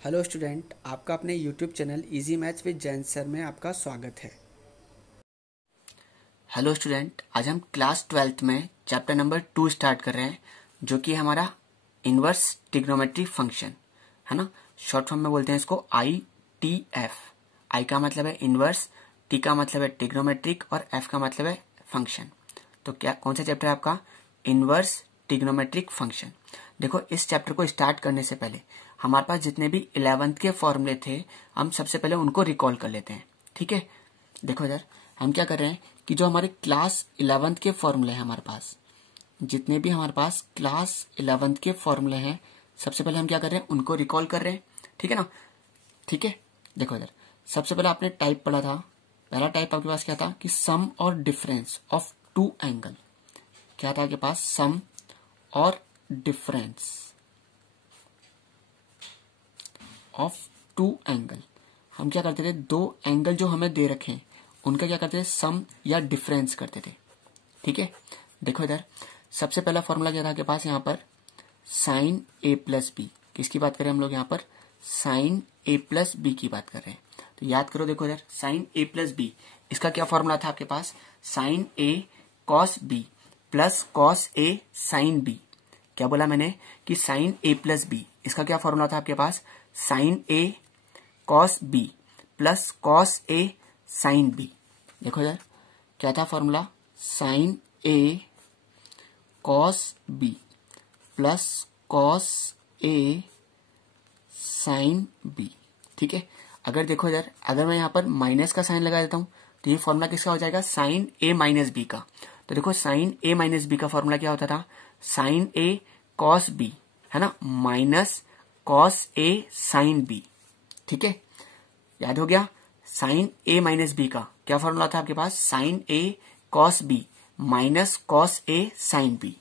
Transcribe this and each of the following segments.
Hello student, आपका अपने YouTube channel easy maths with Jain sir में आपका स्वागत है। हेलो स्टूडेंट, आज हम क्लास 12th में चैप्टर नंबर 2 स्टार्ट कर रहे हैं, जो कि हमारा इनवर्स ट्रिग्नोमेट्री फंक्शन है ना। शॉर्ट फॉर्म में बोलते हैं इसको ITF। आई का मतलब है इनवर्स, टी का मतलब है ट्रिग्नोमेट्रिक और एफ का मतलब है फंक्शन। तो क्या कौन सा चैप्टर है आपका? Inverse trigonometric function. देखो, इस चैप्टर को स्टार्ट करने से पहले हमारे पास जितने भी 11th के फॉर्मूले थे, हम सबसे पहले उनको रिकॉल कर लेते हैं। ठीक है, देखो इधर हम क्या कर रहे हैं कि जो हमारे क्लास 11th के फॉर्मूले हैं, हमारे पास जितने भी हमारे पास क्लास 11th के फॉर्मूले हैं, सबसे पहले हम क्या कर रहे हैं, उनको रिकॉल कर रहे हैं। ठीक है ना। ठीक है, देखो इधर सबसे पहले आपने टाइप पढ़ा था। पहला टाइप आपके पास क्या था कि सम और डिफरेंस ऑफ टू एंगल। क्या था आपके पास? सम और डिफरेंस ऑफ टू एंगल। हम क्या करते थे, दो एंगल जो हमें दे रखे हैं उनका क्या करते थे, सम या डिफरेंस करते थे। ठीक है, देखो इधर सबसे पहला फॉर्मूला क्या था आपके पास यहाँ पर, साइन ए प्लस बी। किसकी बात करें हम लोग यहाँ पर? साइन ए प्लस बी की बात कर रहे हैं। तो याद करो, देखो इधर साइन ए प्लस बी, इसका क्या फॉर्मूला था आपके पास? Sign A cos B plus cos A sine B. क्या बोला मैंने कि साइन ए प्लस बी, इसका क्या फॉर्मूला था आपके पास? Sign A cos B plus cos A sine B. देखो इधर क्या था formula? Sign A cos B plus cos A sine B. ठीक है, अगर देखो इधर, अगर मैं यहाँ पर माइनस का साइन लगा देता हूं तो ये फॉर्मूला किसका हो जाएगा? साइन ए माइनस बी का। तो देखो साइन ए माइनस बी का फॉर्मूला क्या होता था? साइन ए कॉस बी, है ना, minus cos A sine B. ठीक है, याद हो गया। साइन ए माइनस बी का क्या फॉर्मूला था आपके पास? Sign A cos B minus cos A sine B.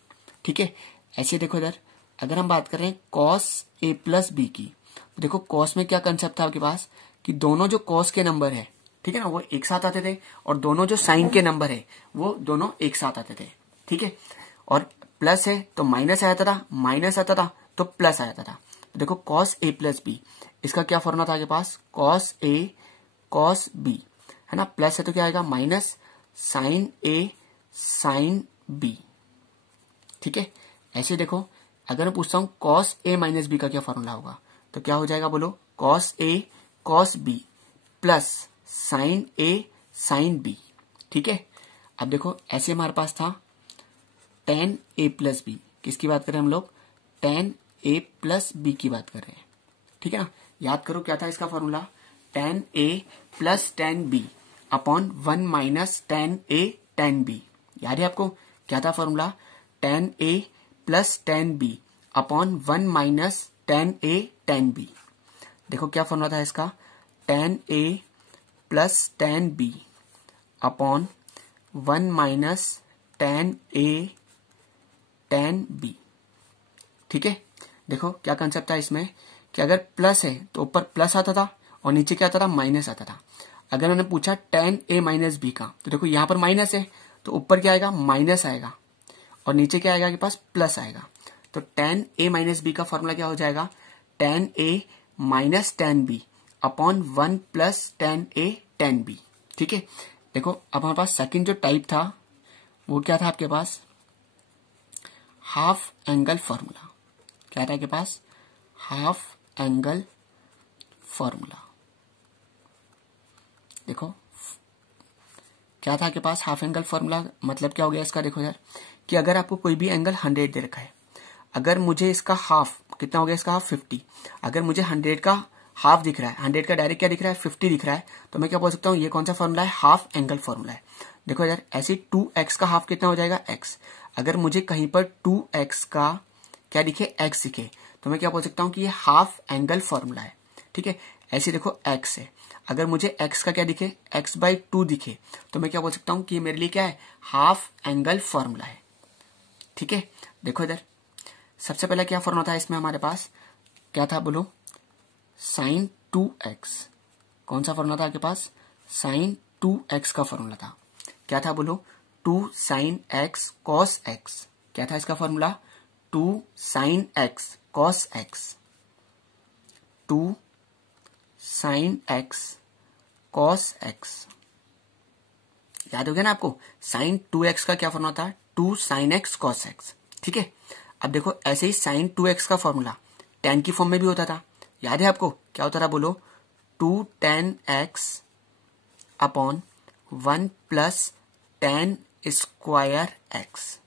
ठीक है, ऐसे देखो इधर अगर हम बात कर रहे हैं कॉस ए प्लस बी की, तो देखो कॉस में क्या कंसेप्ट था आपके पास कि दोनों जो कॉस के नंबर है, ठीक है ना, वो एक साथ आते थे, और दोनों जो साइन के नंबर है वो दोनों एक साथ आते थे। ठीक है, और प्लस है तो माइनस आ जाता था, माइनस आता था तो प्लस आ जाता था। तो देखो कॉस ए प्लस बी, इसका क्या फॉर्मूला था आपके पास? कॉस ए कॉस बी, है ना, प्लस है तो क्या आएगा? माइनस साइन ए साइन बी। ठीक है, ऐसे देखो अगर मैं पूछता हूं कॉस ए माइनस बी का क्या फॉर्मूला होगा, तो क्या हो जाएगा बोलो? Cos A cos B plus sign A sine B. ठीक है, अब देखो ऐसे हमारे पास था टेन ए प्लस बी। किसकी बात कर रहे हैं हम लोग? टेन ए प्लस बी की बात कर रहे हैं। ठीक है ना, याद करो क्या था इसका formula? Ten A plus ten B upon one minus ten A ten B. याद है आपको क्या था formula? Ten A plus ten B upon one minus ten A ten B. देखो क्या फॉर्मूला था इसका? Ten A plus ten B upon one minus ten A ten B. ठीक है, देखो क्या कंसेप्ट था इसमें कि अगर प्लस है तो ऊपर प्लस आता था और नीचे क्या आता था? माइनस आता था। अगर मैंने पूछा टेन ए माइनस बी का, तो देखो यहाँ पर माइनस है तो ऊपर क्या आएगा? माइनस आएगा, और नीचे क्या आएगा आपके पास? प्लस आएगा। तो टेन ए माइनस बी का फॉर्मूला क्या हो जाएगा? Ten A minus ten B upon one plus ten A ten B. ठीक है, देखो अब हमारे पास सेकंड जो टाइप था वो क्या था आपके पास? Half angle formula. क्या था आपके पास? Half angle formula. देखो क्या था आपके पास? हाफ एंगल फॉर्मूला मतलब क्या हो गया इसका? देखो यार कि अगर आपको कोई भी एंगल 100 दे रखा है, अगर मुझे इसका हाफ कितना हो गया? इसका हाफ 50। अगर मुझे 100 का हाफ दिख रहा है, 100 का डायरेक्ट क्या दिख रहा है? 50 दिख रहा है, तो मैं क्या बोल सकता हूँ? ये कौन सा फॉर्मूला है? हाफ एंगल फॉर्मूला है। देखो यार ऐसे 2x का हाफ कितना हो जाएगा? x। अगर मुझे कहीं पर 2x का क्या दिखे? x दिखे, तो मैं क्या बोल सकता हूँ कि ये हाफ एंगल फॉर्मूला है। ठीक है, ऐसे देखो x है, अगर मुझे x का क्या दिखे? x/2 दिखे, तो मैं क्या बोल सकता हूँ कि ये मेरे लिए क्या है? हाफ एंगल फॉर्मूला है। ठीक है, देखो इधर सबसे पहले क्या फॉर्मूला था इसमें हमारे पास? क्या था बोलो? Sign 2x। कौन सा फॉर्मूला था आपके पास? साइन 2x का फॉर्मूला था। क्या था बोलो? 2 साइन x cos x। क्या था इसका formula? 2 sine x cos x। 2 sine x cos x. याद हो गया ना आपको, साइन 2x का क्या फॉर्मूला था, 2 साइन एक्स कॉस एक्स। ठीक है, अब देखो ऐसे ही साइन 2x का फॉर्मूला tan की फॉर्म में भी होता था। याद है आपको, क्या होता था बोलो, 2 tan x upon 1 plus tan square x.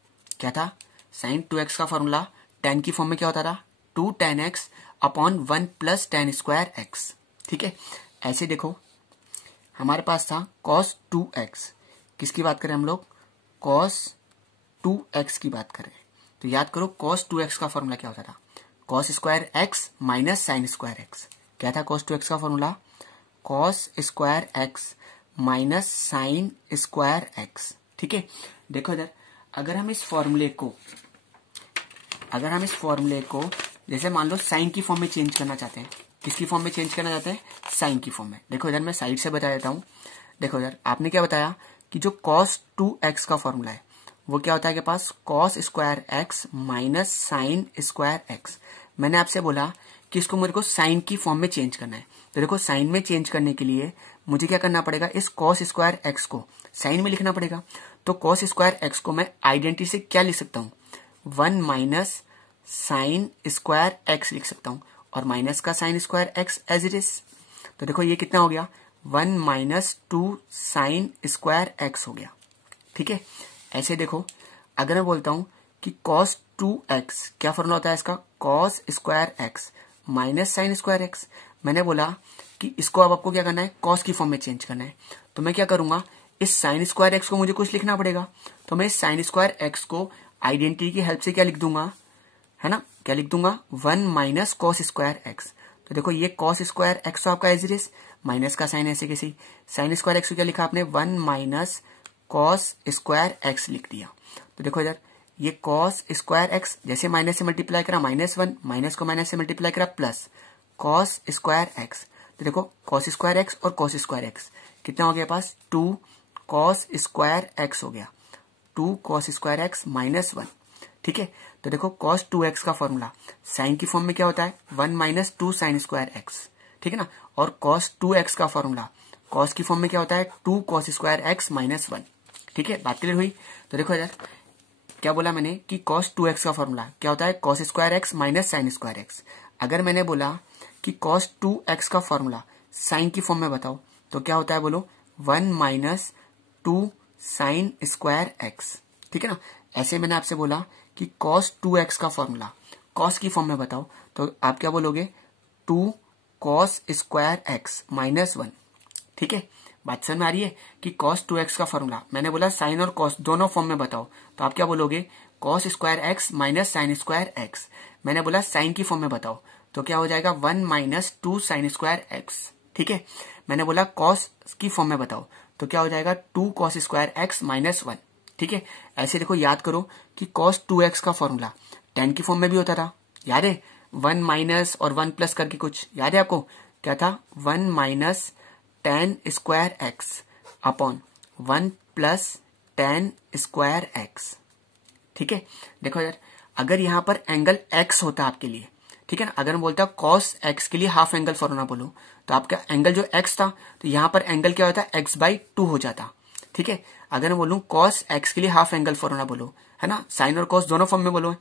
क्या था, साइन 2x का फॉर्मूला tan की फॉर्म में क्या होता था, 2 tan x upon 1 plus tan square x. ठीक है, ऐसे देखो हमारे पास था cos 2x, किसकी बात करें हम लोग, cos 2x की बात करें। तो याद करो cos 2x का फॉर्मूला क्या होता था, cos square x minus sign square x. क्या था cos 2x का formula, cos square x minus sign square x. ठीक है, देखो इधर, अगर हम इस फॉर्मूले को जैसे मान लो साइन की फॉर्म में चेंज करना चाहते हैं, किसकी फॉर्म में चेंज करना चाहते हैं, साइन की फॉर्म में। देखो इधर मैं साइड से बता देता हूं। देखो इधर आपने क्या बताया कि जो cos 2x का फॉर्मूला है वो क्या होता है के पास, cos square x minus sign square x. मैंने आपसे बोला कि इसको मेरे को साइन की फॉर्म में चेंज करना है। तो देखो साइन में चेंज करने के लिए मुझे क्या करना पड़ेगा, इस cos स्क्वायर x को साइन में लिखना पड़ेगा। तो cos स्क्वायर x को मैं आइडेंटिटी से क्या लिख सकता हूँ, 1 माइनस साइन स्क्वायर एक्स लिख सकता हूँ, और माइनस का sine square x as it is. तो देखो ये कितना हो गया, 1 माइनस 2 साइन स्क्वायर एक्स हो गया। ठीक है, ऐसे देखो अगर मैं बोलता हूं कि cos 2x क्या फॉर्मूला होता है इसका, cos square x minus sign square x. मैंने बोला कि इसको अब आपको क्या करना है, cos की फॉर्म में चेंज करना है। तो मैं क्या करूंगा, इस साइन स्क्वायर एक्स को मुझे कुछ लिखना पड़ेगा। तो मैं इस साइन स्क्वायर एक्स को आइडेंटिटी की हेल्प से क्या लिख दूंगा, है ना, क्या लिख दूंगा, 1 माइनस cos स्क्वायर एक्स। तो देखो ये cos स्क्वायर एक्स आपका एज इट इज, माइनस का साइन ऐसे कैसे, साइन स्क्वायर एक्स को क्या लिखा आपने, 1 माइनस cos स्क्वायर एक्स लिख दिया। तो देखो इधर ये cos स्क्वायर एक्स जैसे माइनस से मल्टीप्लाई करा -1, माइनस को माइनस से मल्टीप्लाई करा प्लस cos स्क्वायर एक्स। तो देखो cos स्क्वायर एक्स और cos स्क्वायर एक्स कितना हो गया पास, 2 cos स्क्वायर एक्स हो गया, 2 cos स्क्वायर एक्स माइनस 1। ठीक है, तो देखो cos 2x का फॉर्मूला साइन की फॉर्म में क्या होता है, 1 माइनस 2 साइन स्क्वायर एक्स। ठीक है ना, और cos 2x का फॉर्मूला cos की फॉर्म में क्या होता है, 2 cos स्क्वायर एक्स माइनस 1। ठीक है, बात क्लियर हुई। तो देखो यार क्या बोला मैंने कि cos 2x का फॉर्मूला क्या होता है, cos square x minus sign square x. अगर मैंने बोला कि cos 2x का फॉर्मूला साइन की फॉर्म में बताओ तो क्या होता है बोलो, 1 माइनस 2 साइन स्क्वायर एक्स। ठीक है ना, ऐसे मैंने आपसे बोला कि cos 2x का फॉर्मूला cos की फॉर्म में बताओ तो आप क्या बोलोगे, 2 cos स्क्वायर एक्स माइनस 1। ठीक है, बात समझ में आ रही है कि cos 2x का फॉर्मूला मैंने बोला साइन और cos दोनों फॉर्म में बताओ, तो आप क्या बोलोगे, cos square x minus sign square x. मैंने बोला साइन की फॉर्म में बताओ तो क्या हो जाएगा, 1 माइनस 2 साइन स्क्वायर एक्स। ठीक है, मैंने बोला cos की फॉर्म में बताओ तो क्या हो जाएगा, 2 cos स्क्वायर एक्स माइनस 1। ठीक है, ऐसे देखो याद करो कि cos 2x का फॉर्मूला tan की फॉर्म में भी होता था, याद है, 1 माइनस और 1 प्लस करके कुछ याद है आपको, क्या था, 1 minus tan square x upon 1 plus tan square x. ठीक है, देखो यार अगर यहाँ पर एंगल x होता आपके लिए, ठीक है ना, अगर मैं बोलता cos x के लिए हाफ एंगल फॉर्मूला बोलो तो आपका एंगल जो x था तो यहाँ पर एंगल क्या होता, x/2 हो जाता। ठीक है, अगर मैं बोलूं cos x के लिए हाफ एंगल फॉर्मूला बोलो, है ना, साइन और cos दोनों फॉर्म में बोलो,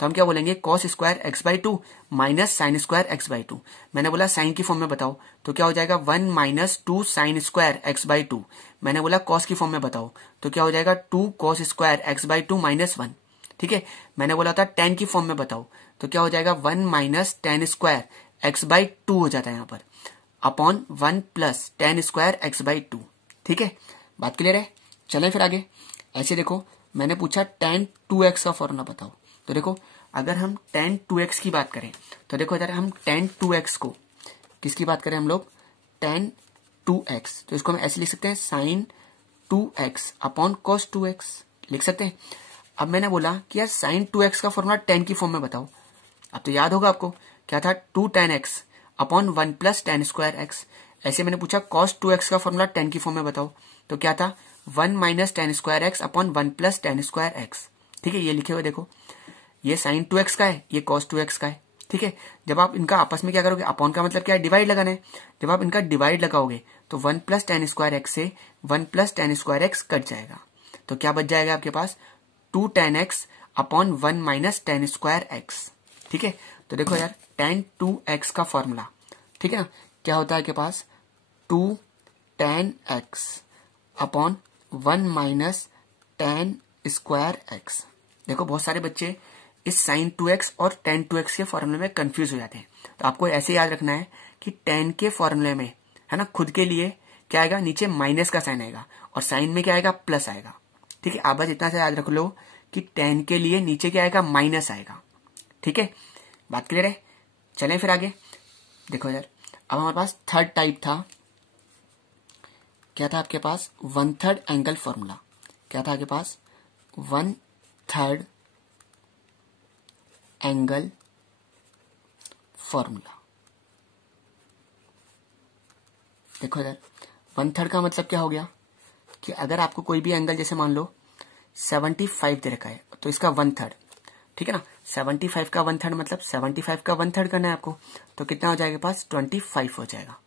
तो हम क्या बोलेंगे, cos square x/2 minus sine square x/2। मैंने बोला साइन की फॉर्म में बताओ तो क्या हो जाएगा, 1 माइनस 2 साइन स्क्वायर x/2। मैंने बोला cos की फॉर्म में बताओ तो क्या हो जाएगा, 2 cos स्क्वायर x/2 माइनस 1। ठीक है, मैंने बोला था tan की फॉर्म में बताओ तो क्या हो जाएगा, 1 माइनस tan स्क्वायर x/2 हो जाता है यहाँ पर, upon 1 plus tan square x/2। ठीक है, बात क्लियर है। चलें फिर आगे। ऐसे देखो मैंने पूछा tan 2x का फॉर्मूला बताओ, तो देखो अगर हम tan 2x की बात करें तो देखो इधर हम tan 2x को किसकी बात करें हम लोग, tan 2x, तो इसको हम ऐसे लिख सकते हैं, sin 2x upon cos 2x लिख सकते हैं। अब मैंने बोला कि यार sin 2x का फॉर्मूला tan की फॉर्म में बताओ, अब तो याद होगा आपको क्या था, 2 tan x upon 1 plus tan square x. ऐसे मैंने पूछा cos 2x का फॉर्मूला tan की फॉर्म में बताओ तो क्या था, 1 minus tan square x upon 1 plus tan square x. ठीक है, ये लिखे हुए देखो, ये sin 2x का है, ये cos 2x का है। ठीक है। जब आप इनका आपस में क्या करोगे, अपॉन का मतलब क्या है, डिवाइड लगाना है। जब आप इनका डिवाइड लगाओगे तो 1 + tan स्क्वायर एक्स से 1 + tan स्क्वायर एक्स कट जाएगा, तो क्या बच जाएगा आपके पास 2 tan x upon 1 - tan square x. ठीक है, तो देखो यार tan 2x का फॉर्मूला, ठीक है ना, क्या होता है आपके पास 2 tan x upon 1 - tan square x. देखो बहुत सारे बच्चे इस sin 2x और tan 2x के फॉर्मूले में कंफ्यूज हो जाते हैं, तो आपको ऐसे याद रखना है कि tan के फॉर्मूले में है ना, खुद के लिए क्या आएगा, नीचे माइनस का साइन आएगा और साइन में क्या आएगा, प्लस आएगा। ठीक है, आप बस इतना सा याद रख लो कि tan के लिए नीचे क्या आएगा, माइनस आएगा। ठीक है, बात क्लियर है। चलें फिर आगे। देखो यार अब हमारे पास थर्ड टाइप था, क्या था आपके पास 1/3 एंगल फॉर्मूला। क्या था आपके पास 1/3 एंगल फॉर्मूला। देखो इधर 1/3 का मतलब क्या हो गया कि अगर आपको कोई भी एंगल जैसे मान लो 75 दे रखा है तो इसका 1/3, ठीक है ना, 75 का 1/3 मतलब 75 का 1/3 करना है आपको, तो कितना हो जाएगा पास 25 हो जाएगा।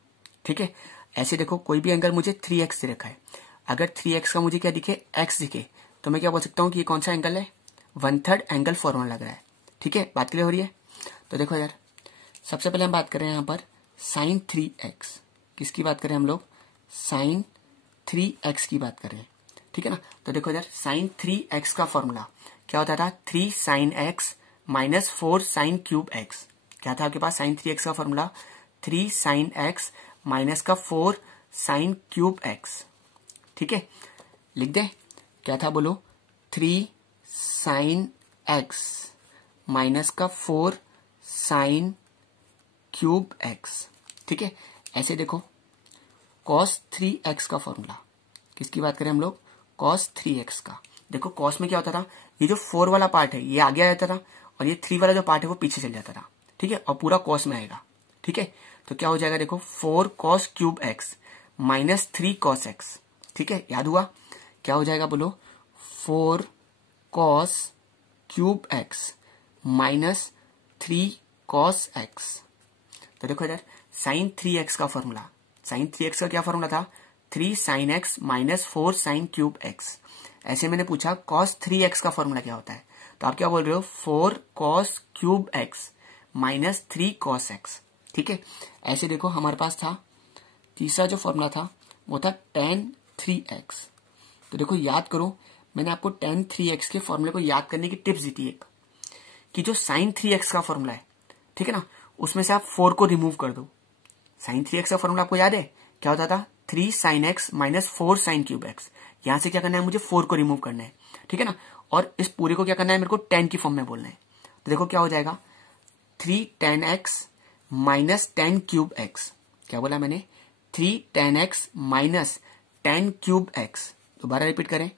ठीक है, ऐसे देखो कोई भी एंगल मुझे 3x दे रखा है, अगर 3x का मुझे क्या दिखे, x दिखे, तो मैं क्या बोल सकता हूँ कि ये कौन सा एंगल है, 1/3 एंगल फॉर्मूला लग रहा है। ठीक है, बात क्लियर हो रही है। तो देखो यार सबसे पहले हम बात करें यहाँ पर sin 3x, किसकी बात करें हम लोग, sin 3x की बात करें। ठीक है ना, तो देखो इधर sin 3x का फॉर्मूला क्या होता था, 3 sin x - 4 sin cube x। क्या था आपके पास sin 3x का formula, 3 sin x - 4 sin cube x। ठीक है, लिख दे, क्या था बोलो, 3 sin x - 4 sin cube x। ठीक है, ऐसे देखो cos 3x का फॉर्मूला, किसकी बात करें हम लोग, cos 3x का। देखो cos में क्या होता था, ये जो 4 वाला पार्ट है ये आगे आ जाता था और ये 3 वाला जो पार्ट है वो पीछे चल जाता था। ठीक है, और पूरा cos में आएगा। ठीक है, तो क्या हो जाएगा देखो 4 cos cube x - 3 cos x। ठीक है, याद हुआ, क्या हो जाएगा बोलो, 4 cos cube x - 3 cos x। तो देखो इधर sin 3x का फॉर्मूला, sin 3x का क्या फॉर्मूला था, 3 sin x - 4 sin cube x। ऐसे मैंने पूछा cos 3x का फॉर्मूला क्या होता है, तो आप क्या बोल रहे हो, 4 cos cube x - 3 cos x। ठीक है, ऐसे देखो हमारे पास था तीसरा जो फॉर्मूला था वो था tan 3x। तो देखो याद करो, मैंने आपको tan 3x के फॉर्मूले को याद करने की टिप्स दी थी एक, कि जो sin 3x का फॉर्मूला है, ठीक है ना, उसमें से आप 4 को रिमूव कर दो। sin 3x का फॉर्मूला आपको याद है, क्या होता था, 3 sin x - 4 sin cube x। यहां से क्या करना है, मुझे 4 को रिमूव करना है। ठीक है ना, और इस पूरे को क्या करना है, मेरे को tan की फॉर्म में बोलना है। तो देखो क्या हो जाएगा, 3 tan x - tan cube x। क्या बोला मैंने, 3 tan x - tan cube x। दोबारा रिपीट करें,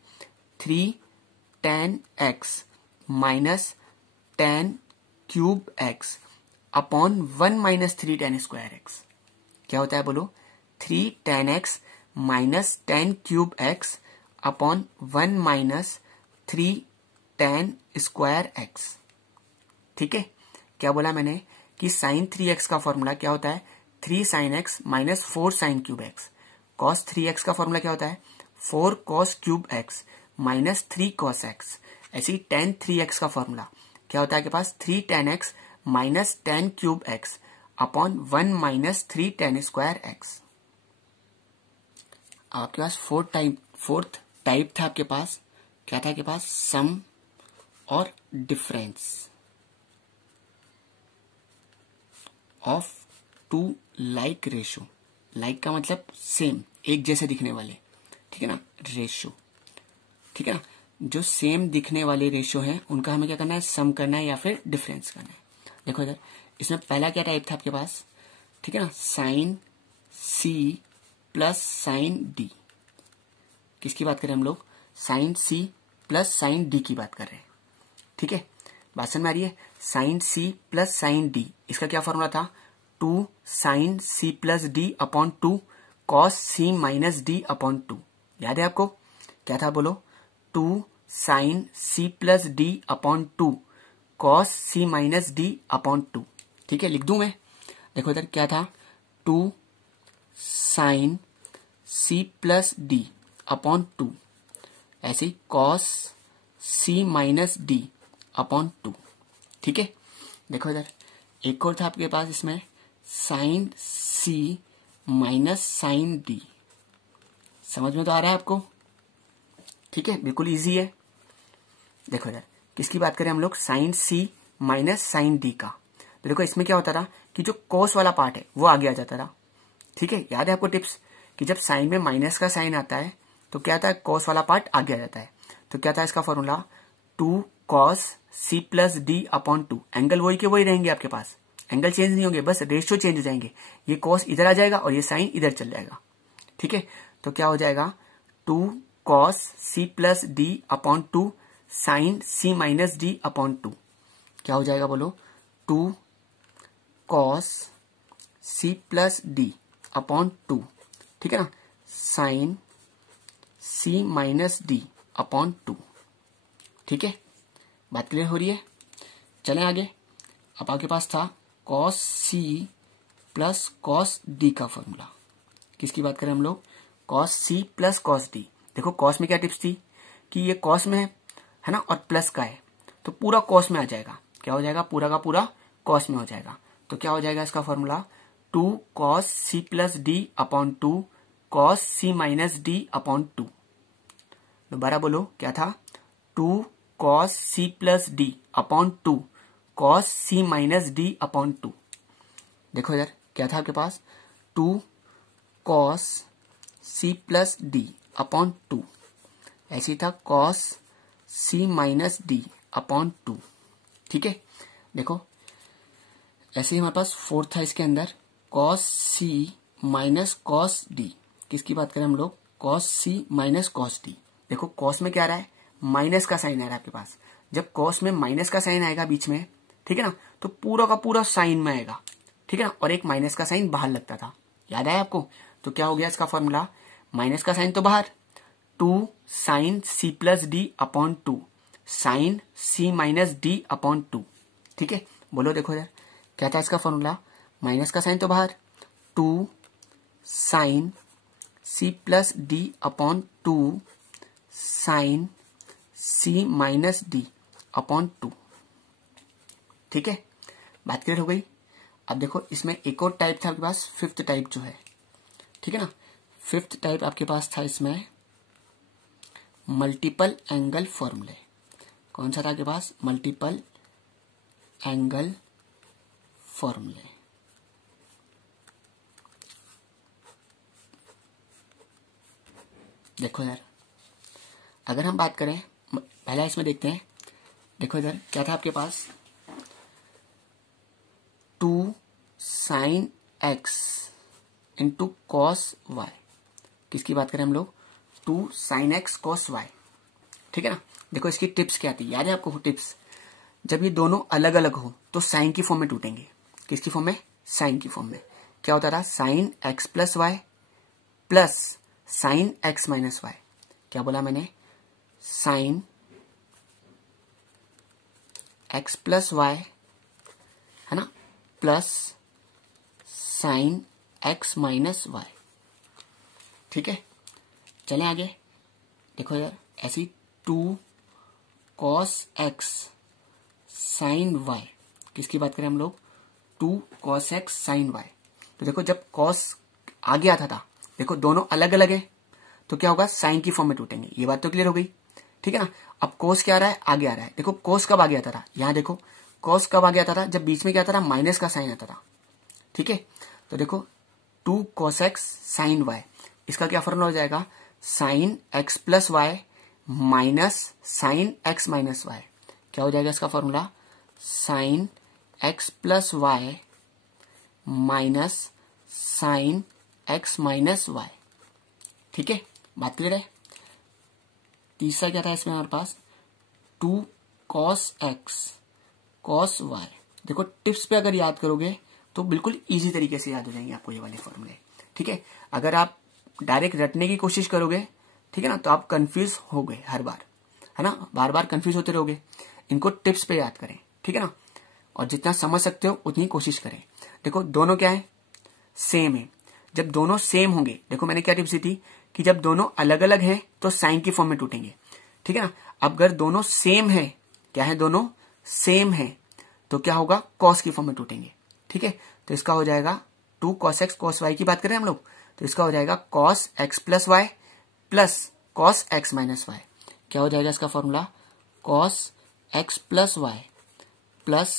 3 tan x - tan cube x upon 1 - 3 tan square x। क्या होता है बोलो, 3 tan x - tan cube x upon 1 - 3 tan square x। ठीक है, क्या बोला मैंने कि sin 3x का फॉर्मूला क्या होता है, 3 sin x - 4 sin cube x। cos 3x का फॉर्मूला क्या होता है, 4 cos cube x - 3 cos x। ऐसे ही tan 3x का फॉर्मूला क्या होता है आपके पास, 3 tan x - tan cube x upon 1 - 3 tan square x। आपके पास फोर्थ टाइप था आपके पास, क्या था आपके पास, सम और difference of 2 like ratio. Like का मतलब सेम, एक जैसे दिखने वाले, ठीक है ना, रेशो। ठीक है ना, जो सेम दिखने वाले रेशो हैं उनका हमें क्या करना है, सम करना है या फिर डिफरेंस करना है। देखो इधर इसमें पहला क्या टाइप था आपके पास, ठीक है ना, sine C plus sine D. किसकी बात करें हम लोग, sine C plus sine D की बात कर रहे हैं। ठीक है, बात समझ में आ रही है, sine C plus sine D, इसका क्या फॉर्मूला था, 2 sine C plus D upon 2 cos C minus D upon 2। याद है आपको, क्या था बोलो, 2 sine C plus D upon 2 cos C minus D upon 2। ठीक है, लिख दूं मैं। देखो इधर क्या था, 2 sine C plus D upon 2, ऐसे ही cos C minus D upon 2। ठीक है, देखो इधर एक और था आपके पास इसमें, sign C minus sign D. समझ में तो आ रहा है आपको? ठीक है, बिल्कुल इजी है। देखो इधर किसकी बात करें हम लोग, sine C minus sign D का। तो देखो इसमें क्या होता था कि जो कोस वाला पार्ट है वो आगे आ जाता था। ठीक है, याद है आपको टिप्स कि जब साइन में माइनस का साइन आता है तो क्या आता है, कोस वाला पार्ट आगे आ जाता है। तो क्या था इसका formula, 2 cos C plus D upon 2। Angle वही के वही रहेंगे आपके पास, एंगल चेंज नहीं होंगे, बस रेशियो चेंज हो जाएंगे। ये कॉस इधर आ जाएगा और ये साइन इधर चल जाएगा। ठीक है, तो क्या हो जाएगा, 2 cos C plus D upon 2 sine C minus D upon 2। क्या हो जाएगा बोलो, 2 cos C plus D upon 2, ठीक है ना, sine C minus D upon 2। ठीक है, बात क्लियर हो रही है? चलें आगे। अब आपके पास था cos C plus cos D का फॉर्मूला। किसकी बात करें हम लोग, cos C plus cos D. देखो कॉस में क्या टिप्स थी कि ये कॉस में है ना, और प्लस का है तो पूरा कॉस में आ जाएगा। क्या हो जाएगा, पूरा का पूरा कॉस में हो जाएगा। तो क्या हो जाएगा इसका formula, 2 cos C plus D upon 2 cos C minus D upon 2। दोबारा बोलो, क्या था, 2 cos C plus D upon 2 cos C minus D upon 2। देखो इधर क्या था आपके पास, 2 cos C plus D upon 2, ऐसे ही था cos C minus D upon 2। ठीक है, देखो ऐसे ही हमारे पास 4 था इसके अंदर, cos C minus cos D. किसकी बात करें हम लोग, cos C minus cos D. देखो कॉस में क्या आ रहा है, माइनस का साइन आ रहा है आपके पास। जब कॉस में माइनस का साइन आएगा बीच में, ठीक है ना, तो पूरा का पूरा साइन में आएगा। ठीक है ना, और एक माइनस का साइन बाहर लगता था, याद है आपको? तो क्या हो गया इसका फॉर्मूला, माइनस का साइन तो बाहर, 2 sine C plus D upon 2 sine C minus D upon 2। ठीक है, बोलो देखो इधर क्या था इसका फॉर्मूला, माइनस का साइन तो बाहर, 2 sine C plus D upon 2 sine C minus D upon 2। ठीक है, बात क्लियर हो गई? अब देखो इसमें एक और टाइप था आपके पास, 5th टाइप जो है, ठीक है ना, 5th टाइप आपके पास था इसमें मल्टीपल एंगल फॉर्मूले। कौन सा था आपके पास, मल्टीपल एंगल फॉर्मूले। देखो यार, अगर हम बात करें, पहला इसमें देखते हैं। देखो इधर क्या था आपके पास, 2 sine x into cos y. किसकी बात करें हम लोग, 2 साइन एक्स कॉस वाई। ठीक है ना, देखो इसकी टिप्स क्या थी, याद है आपको टिप्स, जब ये दोनों अलग अलग हो तो साइन की फॉर्म में टूटेंगे। किसकी फॉर्म में, साइन की फॉर्म में। क्या होता था, sine x plus y plus sine x minus y. क्या बोला मैंने, साइन एक्स प्लस वाई है ना, plus sine x minus y. ठीक है, चलें आगे। देखो यार ऐसी 2 कॉस एक्स साइन वाई। किसकी बात करें हम लोग, 2 कॉस एक्स साइन वाई। तो देखो जब कॉस आगे आता था, देखो दोनों अलग अलग है तो क्या होगा, साइन की फॉर्म में टूटेंगे। ये बात तो क्लियर हो गई, ठीक है ना। अब कोस क्या आ रहा है, आगे आ रहा है। देखो कोस कब आगे आता था, यहाँ देखो कोस कब आगे आता था, जब बीच में क्या आता था, माइनस का साइन आता था। ठीक है, तो देखो 2 कॉस एक्स साइन वाई, इसका क्या फॉर्मूला हो जाएगा, sine x plus Y minus sine x minus y. क्या हो जाएगा इसका formula, sine x plus Y minus sine x minus y. ठीक है, बात क्लियर है। तीसरा क्या था इसमें हमारे पास, 2 कॉस एक्स कॉस वाई। देखो टिप्स पे अगर याद करोगे तो बिल्कुल इजी तरीके से याद हो जाएंगे आपको ये वाले फॉर्मूले। ठीक है, अगर आप डायरेक्ट रटने की कोशिश करोगे, ठीक है ना, तो आप कंफ्यूज हो गए हर बार, है ना, बार बार कंफ्यूज होते रहोगे। इनको टिप्स पे याद करें, ठीक है ना। और जितना समझ सकते हो उतनी कोशिश करें। देखो दोनों क्या है, सेम है। जब दोनों सेम होंगे, देखो मैंने क्या टिप्स दी थी कि जब दोनों अलग अलग हैं तो साइन की फॉर्म में टूटेंगे, ठीक है ना। अब अगर दोनों सेम है, क्या है, दोनों सेम है, तो क्या होगा, कॉस की फॉर्म में टूटेंगे, ठीक है। तो इसका हो जाएगा 2 cos x cos y की बात करें हम लोग, तो इसका हो जाएगा cos x plus y plus cos x minus y. क्या हो जाएगा इसका formula, cos x plus y plus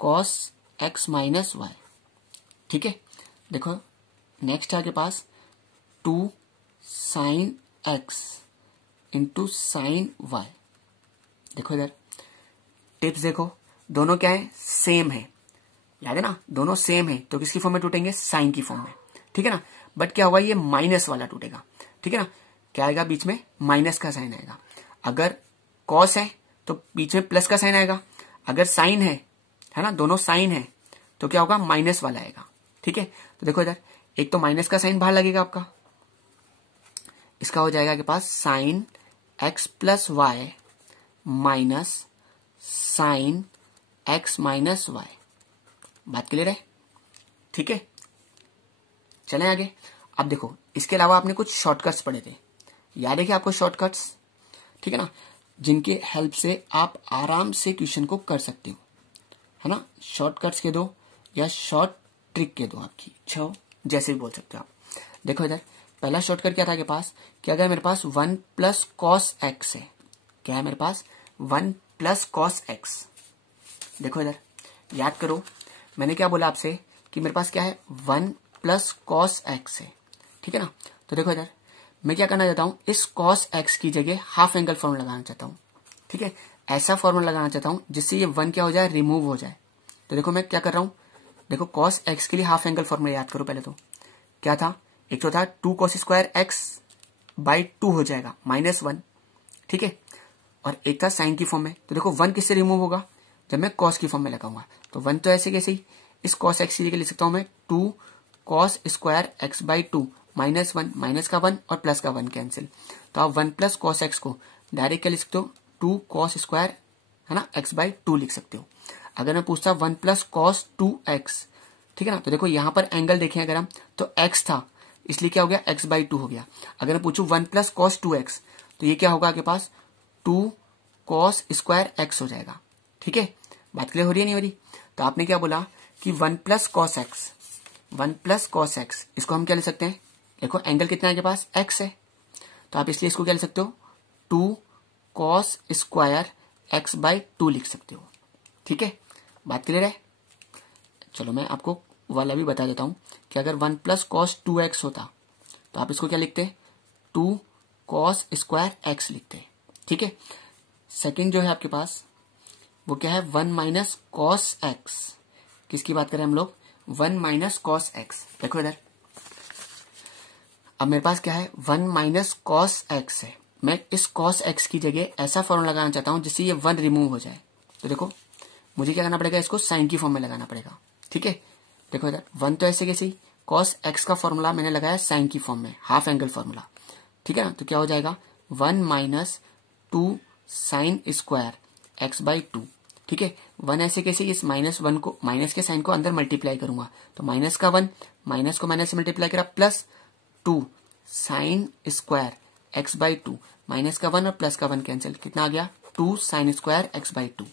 cos x minus y, ठीक है। देखो नेक्स्ट है आपके पास 2 sin x into sine y. देखो इधर टिप्स देखो, दोनों क्या है, सेम है, याद है ना, दोनों सेम है तो किसकी फॉर्म में टूटेंगे, साइन की फॉर्म में, ठीक है ना। बट क्या होगा, ये माइनस वाला टूटेगा, ठीक है ना। क्या आएगा बीच में, माइनस का साइन आएगा। अगर कॉस है तो बीच में प्लस का साइन आएगा, अगर साइन है ना, दोनों साइन है तो क्या होगा, माइनस वाला आएगा, ठीक है। तो देखो इधर एक तो माइनस का साइन बाहर लगेगा आपका, इसका हो जाएगा आपके पास sine x plus Y minus sine x minus Y. बात क्लियर है, ठीक है। चलें आगे। अब देखो इसके अलावा आपने कुछ शॉर्टकट्स पढ़े थे, याद है कि आपको शॉर्टकट्स, ठीक है ना, जिनके हेल्प से आप आराम से क्वेश्चन को कर सकते हो, है ना। शॉर्टकट्स के दो या शॉर्ट ट्रिक के दो, आपकी इच्छा हो, जैसे भी बोल सकते हो आप। देखो इधर पहला शॉर्टकट क्या था के पास, कि अगर मेरे पास 1 प्लस कॉस एक्स है, क्या है मेरे पास 1 प्लस कॉस एक्स। देखो इधर याद करो, मैंने क्या बोला आपसे कि मेरे पास क्या है 1 प्लस कॉस एक्स है, ठीक है ना। तो देखो इधर मैं क्या करना चाहता हूं, इस कॉस एक्स की जगह हाफ एंगल फॉर्मूला लगाना चाहता हूं, ठीक है। ऐसा फॉर्मूला लगाना चाहता हूं जिससे ये 1 क्या हो जाए, रिमूव हो जाए। तो देखो मैं क्या कर रहा हूं, देखो कॉस एक्स के लिए हाफ एंगल फॉर्मूला याद करो। पहले तो क्या था, एक तो था 2 cos स्क्वायर एक्स बाई 2 हो जाएगा -1, ठीक है। और एक था साइन की फॉर्म में, तो देखो 1 किससे रिमूव होगा, जब मैं कॉस की फॉर्म में लगाऊंगा। तो 1 तो ऐसे कैसे ही इस कॉस एक्स की जगह लिख सकता हूं मैं 2 cos square x by 2 -1, minus का 1 और प्लस का 1 कैंसिल। तो आप 1 प्लस कॉस एक्स को डायरेक्ट क्या लिख सकते हो, 2 cos स्क्वायर, है ना, एक्स बाई 2 लिख सकते हो। अगर मैं पूछता 1 प्लस कॉस 2x, ठीक है ना, तो देखो यहां पर एंगल देखें अगर हम, तो x था इसलिए क्या हो गया, x बाई 2 हो गया। अगर मैं पूछूं 1 प्लस कॉस 2x, तो ये क्या होगा आपके पास 2 cos स्क्वायर x हो जाएगा, ठीक है। बात क्लियर हो रही है नहीं हो रही। तो आपने क्या बोला कि 1 plus cos x, 1 plus cos x, इसको हम क्या ले सकते हैं, देखो एंगल कितना है आपके पास, x है, तो आप इसलिए इसको क्या ले सकते हो 2 cos स्क्वायर एक्स बाई 2 लिख सकते हो, ठीक है। बात क्लियर है। चलो मैं आपको वाला भी बता देता हूं कि अगर 1 प्लस कॉस 2x होता तो आप इसको क्या लिखते, 2 cos स्क्वायर एक्स लिखते, ठीक है। सेकंड जो है आपके पास वो क्या है 1 माइनस कॉस एक्स। किसकी बात करें हम लोग, 1 माइनस कॉस एक्स। देखो इधर अब मेरे पास क्या है 1 माइनस कॉस एक्स है, मैं इस कॉस एक्स की जगह ऐसा फॉर्मूला लगाना चाहता हूं जिससे ये 1 रिमूव हो जाए। तो देखो मुझे क्या करना पड़ेगा, इसको साइन की फॉर्म में लगाना पड़ेगा, ठीक है। देखो इधर 1 तो ऐसे कैसे ही कॉस एक्स का फॉर्मूला मैंने लगाया साइन की फॉर्म में, हाफ एंगल फॉर्मूला, ठीक है ना। तो क्या हो जाएगा 1 minus 2 sign square x by 2, ठीक है। 1 ऐसे कैसे, इस -1 को, माइनस के साइन को अंदर मल्टीप्लाई करूंगा, तो माइनस का 1, माइनस को माइनस से मल्टीप्लाई करा, plus 2 sign square x by 2, minus का 1 और प्लस का 1 कैंसिल, कितना आ गया 2 साइन स्क्वायर एक्स बाई 2,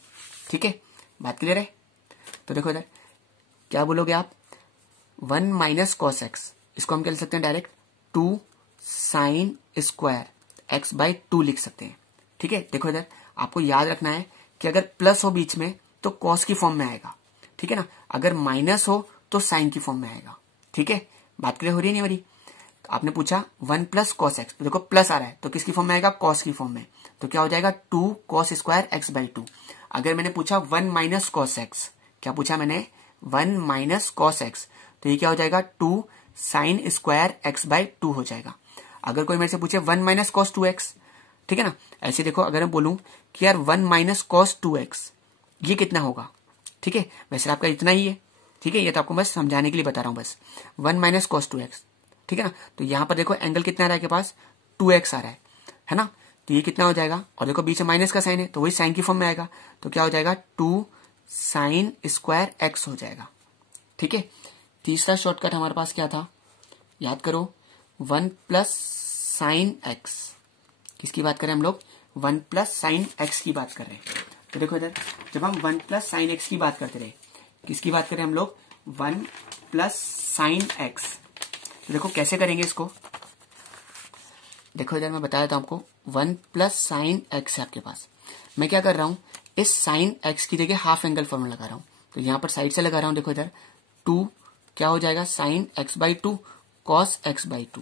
ठीक है। बात क्लियर है। तो देखो इधर क्या बोलोगे आप, 1 माइनस कॉस एक्स, इसको हम क्या लिख सकते हैं direct 2 sign square x by 2 लिख सकते हैं, ठीक है। देखो इधर आपको याद रखना है कि अगर प्लस हो बीच में तो कॉस की फॉर्म में आएगा, ठीक है ना, अगर माइनस हो तो साइन की फॉर्म में आएगा, ठीक है। बात क्लियर हो रही है नहीं हो रही। आपने पूछा 1 प्लस कॉस एक्स, तो देखो प्लस आ रहा है तो किसकी फॉर्म में आएगा, कॉस की फॉर्म में, तो क्या हो जाएगा 2 cos स्क्वायर एक्स बाई 2। अगर मैंने पूछा 1 माइनस कॉस एक्स, क्या पूछा मैंने 1 माइनस कॉस एक्स, तो ये क्या हो जाएगा 2 साइन स्क्वायर एक्स बाई 2 हो जाएगा। अगर कोई मेरे से पूछे 1 माइनस कॉस 2x, ठीक है ना, ऐसे देखो अगर मैं बोलूं कि यार 1 माइनस कॉस 2x ये कितना होगा, ठीक है, वैसे आपका इतना ही है, ठीक है, ये तो आपको बस समझाने के लिए बता रहा हूं बस। 1 माइनस कॉस 2x, ठीक है ना, तो यहां पर देखो एंगल कितना आ रहा है आपके पास 2x आ रहा है ना, तो ये कितना हो जाएगा, और देखो बीच में माइनस का साइन है तो वही साइन की फॉर्म में आएगा, तो क्या हो जाएगा 2 साइन स्क्वायर एक्स हो जाएगा। ठीक है, तीसरा शॉर्टकट हमारे पास क्या था, याद करो, 1 प्लस साइन एक्स। किसकी बात करें हम लोग, 1 प्लस साइन एक्स की बात कर रहे हैं। तो देखो इधर, जब हम 1 प्लस साइन एक्स की बात करते रहे, किसकी बात करें हम लोग, 1 प्लस साइन एक्स। तो देखो कैसे करेंगे इसको, देखो इधर मैं बता देता हूं आपको, 1 प्लस साइन एक्स है आपके पास। मैं क्या कर रहा हूं, इस साइन एक्स की जगह हाफ एंगल फॉर्मूला लगा रहा हूं। तो यहां पर साइड से लगा रहा हूं, देखो इधर 2 क्या हो जाएगा, sine x by 2 cos x by 2।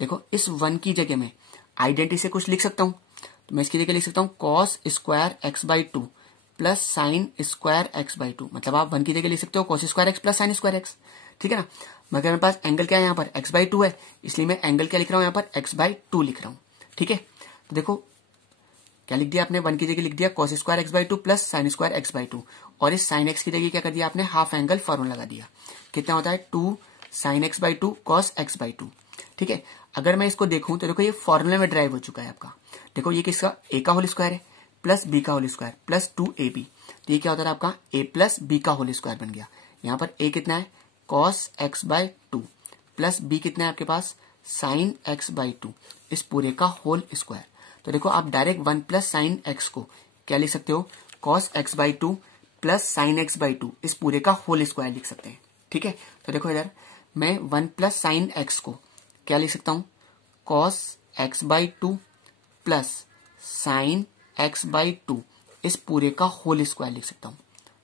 देखो इस 1 की जगह में आइडेंटिटी से कुछ लिख सकता हूं, तो मैं इसकी जगह लिख सकता हूं cos square x by 2 plus sign square x by 2। मतलब आप 1 की जगह लिख सकते हो cos square x plus sign square x. ठीक है ना, मगर मेरे पास एंगल क्या है यहाँ पर, एक्स बाई 2 है, इसलिए मैं एंगल क्या लिख रहा हूं यहाँ पर, एक्स बाई 2 लिख रहा हूं। ठीक है, तो देखो क्या लिख दिया आपने, 1 की जगह लिख दिया cos square x by 2 plus sign square x by 2, और इस साइन एक्स की जगह क्या कर दिया आपने, हाफ एंगल फॉर्मूला लगा दिया। कितना होता है, 2 sine x by 2 cos x by 2। ठीक है, अगर मैं इसको देखूं तो देखो ये फॉर्मूले में ड्राइव हो चुका है आपका। देखो ये किसका, ए का होल स्क्वायर है प्लस बी का होल स्क्वायर प्लस 2ab, तो ये क्या होता है आपका, a प्लस बी का होल स्क्वायर बन गया। यहाँ पर a कितना है, cos x by 2 plus b कितना है आपके पास, साइन एक्स बाई 2, इस पूरे का होल स्क्वायर। तो देखो आप डायरेक्ट 1 प्लस साइन एक्स को क्या लिख सकते हो, cos x by 2 plus sine x by 2, इस पूरे का होल स्क्वायर लिख सकते हैं। ठीक है, तो देखो इधर मैं 1 प्लस साइन एक्स को क्या लिख सकता हूं, cos x by 2 plus sine x by 2, इस पूरे का होल स्क्वायर लिख सकता हूं।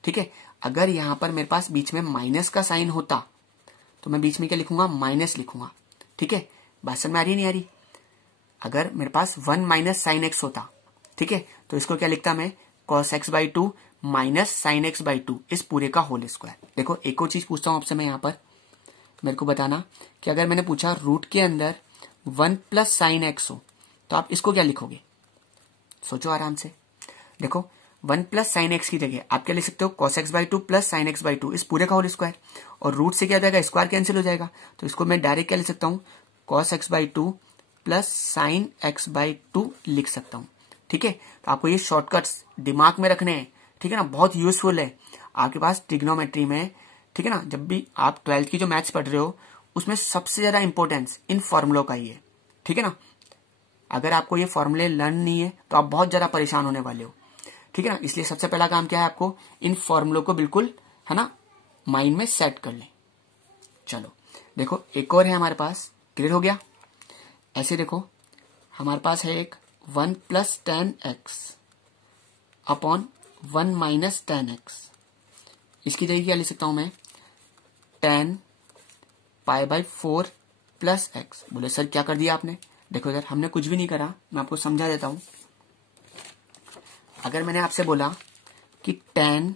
ठीक है, अगर यहां पर मेरे पास बीच में माइनस का साइन होता तो मैं बीच में क्या लिखूंगा, माइनस लिखूंगा। ठीक है, बात समझ में आ रही नहीं आ रही, अगर मेरे पास 1 माइनस साइन एक्स होता, ठीक है, तो इसको क्या लिखता मैं, cos x by 2 minus sine x by 2, इस पूरे का होल स्क्वायर। देखो एक और चीज पूछता हूं आपसे मैं, यहां पर मेरे को बताना कि अगर मैंने पूछा रूट के अंदर 1 प्लस साइन एक्स हो तो आप इसको क्या लिखोगे, सोचो आराम से। देखो 1 प्लस साइन एक्स की जगह आप क्या लिख सकते हो, cos x by 2 plus sine x by 2, इस पूरे का होल स्क्वायर, और रूट से क्या हो जाएगा, स्क्वायर कैंसिल हो जाएगा, तो इसको मैं डायरेक्ट क्या लिख सकता हूं, cos x by 2 plus sine x by 2 लिख सकता हूं। ठीक है, तो आपको ये शॉर्टकट्स दिमाग में रखने हैं। ठीक है ना, बहुत यूजफुल है आपके पास ट्रिग्नोमेट्री में। ठीक है ना, जब भी आप 12th की जो मैथ्स पढ़ रहे हो उसमें सबसे ज्यादा इंपॉर्टेंस इन फॉर्मूलों का ही है। ठीक है ना, अगर आपको ये फॉर्मूले लर्न नहीं है तो आप बहुत ज्यादा परेशान होने वाले हो। ठीक है ना, इसलिए सबसे पहला काम क्या है, आपको इन फॉर्मूलों को बिल्कुल है ना माइंड में सेट कर लें। चलो देखो एक और है हमारे पास, क्लियर हो गया। ऐसे देखो हमारे पास है एक 1 plus ten x upon 1 minus ten x. इसकी जगह क्या लिख सकता हूं मैं, ten pi by 4 plus x. बोले सर क्या कर दिया आपने, देखो इधर हमने कुछ भी नहीं करा, मैं आपको समझा देता हूं। अगर मैंने आपसे बोला कि ten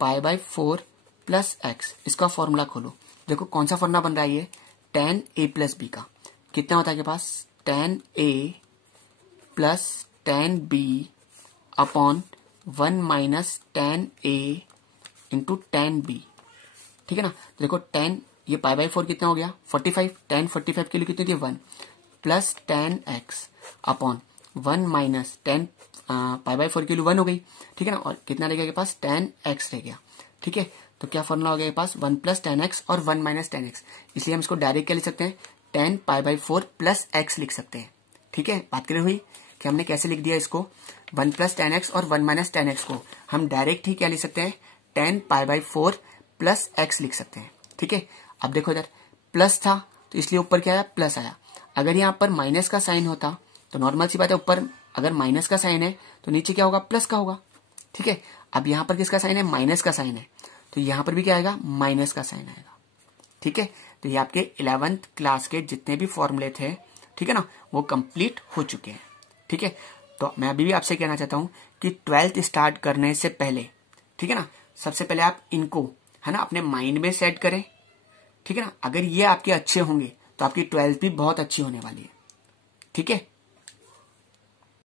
pi by 4 plus x, इसका फॉर्मूला खोलो, देखो कौन सा फॉर्मूला बन रहा है ये, टेन ए प्लस बी का। कितना होता है आपके पास, ten A plus ten B upon 1 minus ten A into ten B. ठीक है ना, तो देखो टेन, ये पाई बाई 4 कितना हो गया, 45, टेन 45 के लिए कितनी थी 1, plus ten x upon 1 minus ten, pi by 4 के लिए 1 हो गई। ठीक है ना, और कितना रह गया के पास, टेन एक्स रह गया। ठीक है, तो क्या फॉर्मूला हो गया के पास, 1 प्लस टेन एक्स और 1 माइनस टेन एक्स, इसलिए हम इसको डायरेक्ट क्या लिख सकते हैं, ten pi by 4 plus x लिख सकते हैं। ठीक है, बात करें हुई कि हमने कैसे लिख दिया इसको, 1 प्लस टेन एक्स और 1 माइनस टेन एक्स को हम डायरेक्ट ही क्या लिख सकते हैं, ten pi by 4 plus x लिख सकते हैं। ठीक है, अब देखो इधर प्लस था तो इसलिए ऊपर क्या आया, प्लस आया। अगर यहाँ पर माइनस का साइन होता तो नॉर्मल सी बात है, ऊपर अगर माइनस का साइन है तो नीचे क्या होगा, प्लस का होगा। ठीक है, अब यहाँ पर किसका साइन है, माइनस का साइन है, तो यहाँ पर भी क्या आएगा, माइनस का साइन आएगा। ठीक है, तो ये आपके 11th क्लास के जितने भी फॉर्मूले थे, ठीक है ना, वो कंप्लीट हो चुके हैं। ठीक है, तो मैं अभी भी आपसे कहना चाहता हूं कि 12th स्टार्ट करने से पहले, ठीक है ना, सबसे पहले आप इनको है ना अपने माइंड में सेट करें। ठीक है ना, अगर ये आपके अच्छे होंगे तो आपकी 12th भी बहुत अच्छी होने वाली है। ठीक है।